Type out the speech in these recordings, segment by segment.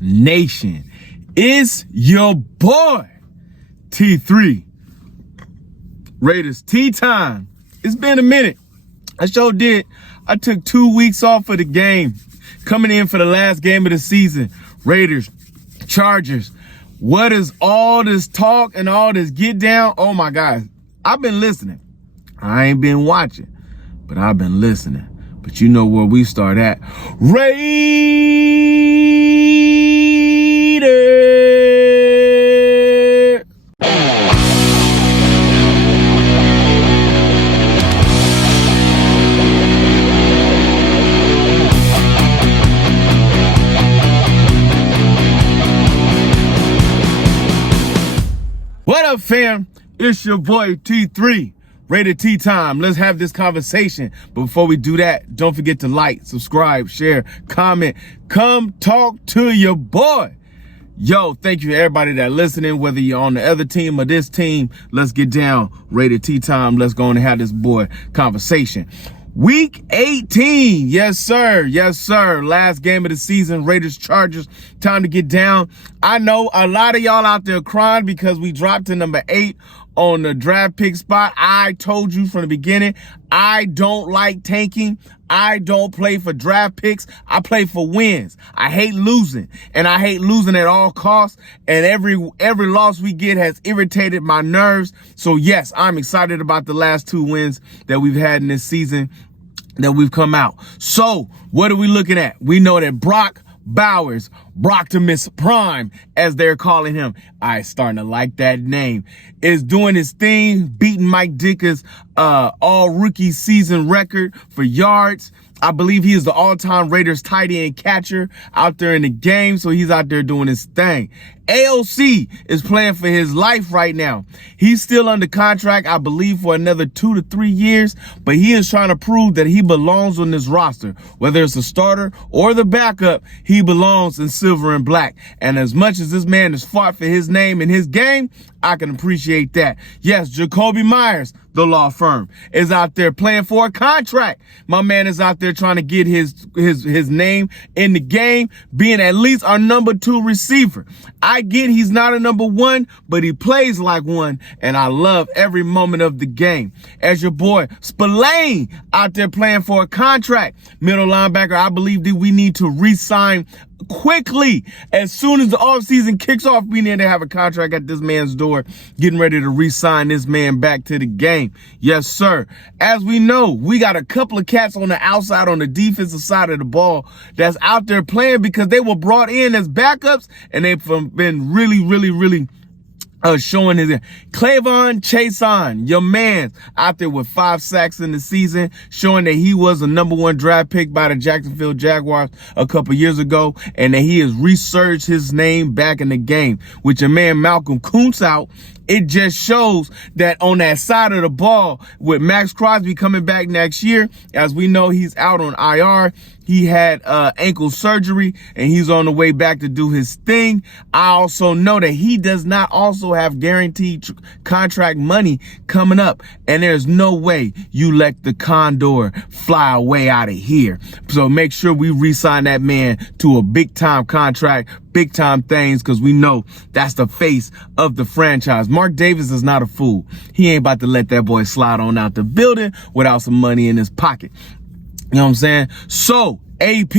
Nation. It's your boy, T3. Raiders tea time. It's been a minute. I sure did. I took 2 weeks off for the game. Coming in for the last game of the season. Raiders, Chargers. What is all this talk and all this get down? Oh my God. I've been listening. I ain't been watching, but I've been listening. But you know where we start at. Raider. What up, fam? It's your boy T3. Raider Tea Time. Let's have this conversation. But before we do that, don't forget to like, subscribe, share, comment. Come talk to your boy. Yo, thank you to everybody that listening, whether you're on the other team or this team. Let's get down. Raider Tea Time. Let's go and have this boy conversation. Week 18. Yes, sir. Yes, sir. Last game of the season. Raiders, Chargers. Time to get down. I know a lot of y'all out there crying because we dropped to number 8 on the draft pick spot. I told you from the beginning, I don't like tanking. I don't play for draft picks. I play for wins. I hate losing, and I hate losing at all costs. And every loss we get has irritated my nerves. So yes, I'm excited about the last 2 wins that we've had in this season that we've come out. So what are we looking at? We know that Brock Bowers, Brocktimus Prime, as they're calling him. I starting to like that name. Is doing his thing, beating Mike Ditka's all rookie season record for yards. I believe he is the all-time Raiders tight end catcher out there in the game, so he's out there doing his thing. AOC is playing for his life right now. He's still under contract, I believe, for another 2 to 3 years, but he is trying to prove that he belongs on this roster. Whether it's a starter or the backup, he belongs in silver and black. And as much as this man has fought for his name and his game, I can appreciate that. Yes, Jacoby Myers, the law firm, is out there playing for a contract. My man is out there trying to get his name in the game, being at least our number 2 receiver. I get he's not a number 1, but he plays like one, and I love every moment of the game. As your boy Spillane out there playing for a contract, middle linebacker, I believe that we need to re-sign quickly. As soon as the offseason kicks off, we need to have a contract at this man's door, getting ready to re-sign this man back to the game. Yes, sir. As we know, we got a couple of cats on the outside, on the defensive side of the ball, that's out there playing because they were brought in as backups, and they've been really showing his Clavon Chaisson, your man, out there with 5 sacks in the season, showing that he was a number 1 draft pick by the Jacksonville Jaguars a couple years ago, and that he has resurged his name back in the game. With your man Malcolm Kuntz out, it just shows that on that side of the ball, with Max Crosby coming back next year, as we know he's out on IR. He had ankle surgery, and he's on the way back to do his thing. I also know that he does not also have guaranteed contract money coming up, and there's no way you let the Condor fly away out of here. So make sure we re-sign that man to a big-time contract, big-time things, because we know that's the face of the franchise. Mark Davis is not a fool. He ain't about to let that boy slide on out the building without some money in his pocket. You know what I'm saying? So, AP,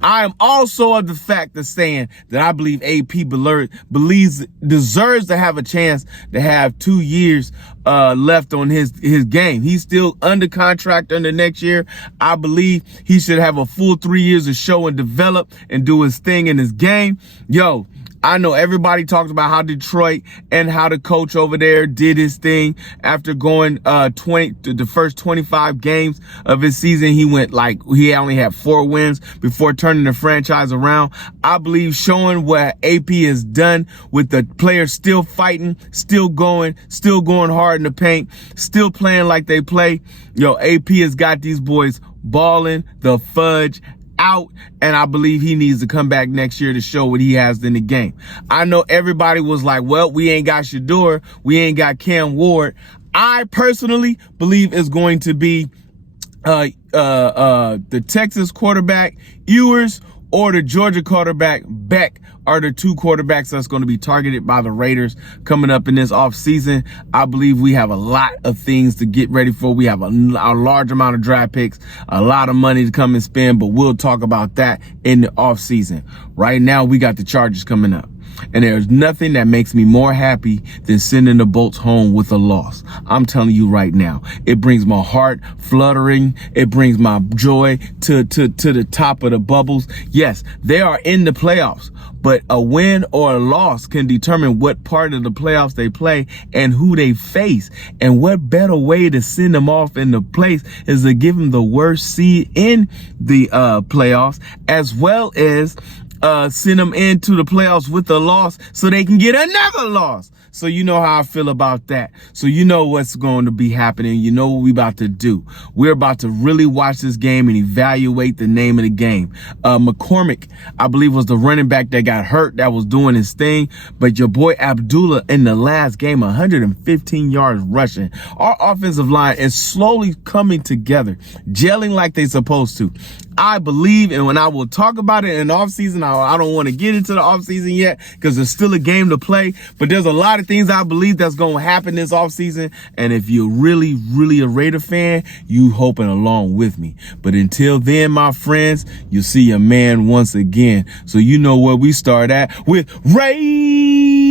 I am also of the fact of saying that I believe AP deserves to have a chance to have 2 years left on his game. He's still under contract under next year. I believe he should have a full 3 years to show and develop and do his thing in his game. Yo, I know everybody talks about how Detroit and how the coach over there did his thing after going the first 25 games of his season. He he only had 4 wins before turning the franchise around. I believe showing what AP has done with the players still fighting, still going hard in the paint, still playing like they play. Yo, AP has got these boys balling the fudge out, and I believe he needs to come back next year to show what he has in the game. I know everybody was like, well, we ain't got Shedeur, we ain't got Cam Ward. I personally believe it's going to be the Texas quarterback, Ewers, or the Georgia quarterback Beck are the two quarterbacks that's going to be targeted by the Raiders coming up in this offseason. I believe we have a lot of things to get ready for. We have a large amount of draft picks, a lot of money to come and spend, but we'll talk about that in the offseason. Right now, we got the Chargers coming up. And there's nothing that makes me more happy than sending the Bolts home with a loss. I'm telling you right now, it brings my heart fluttering. It brings my joy to the top of the bubbles. Yes, they are in the playoffs, but a win or a loss can determine what part of the playoffs they play and who they face. And what better way to send them off in the place is to give them the worst seed in the playoffs, as well as send them into the playoffs with a loss so they can get another loss. So you know how I feel about that. So you know what's going to be happening. You know what we're about to do. We're about to really watch this game and evaluate the name of the game. McCormick, I believe, was the running back that got hurt, that was doing his thing. But your boy Abdullah in the last game, 115 yards rushing. Our offensive line is slowly coming together, gelling like they're supposed to. I believe, and when I will talk about it in the offseason, I don't want to get into the offseason yet because there's still a game to play, but there's a lot of things I believe that's going to happen this offseason. And if you're really, really a Raider fan, you hoping along with me. But until then, my friends, you'll see your man once again. So you know where we start at with Ray.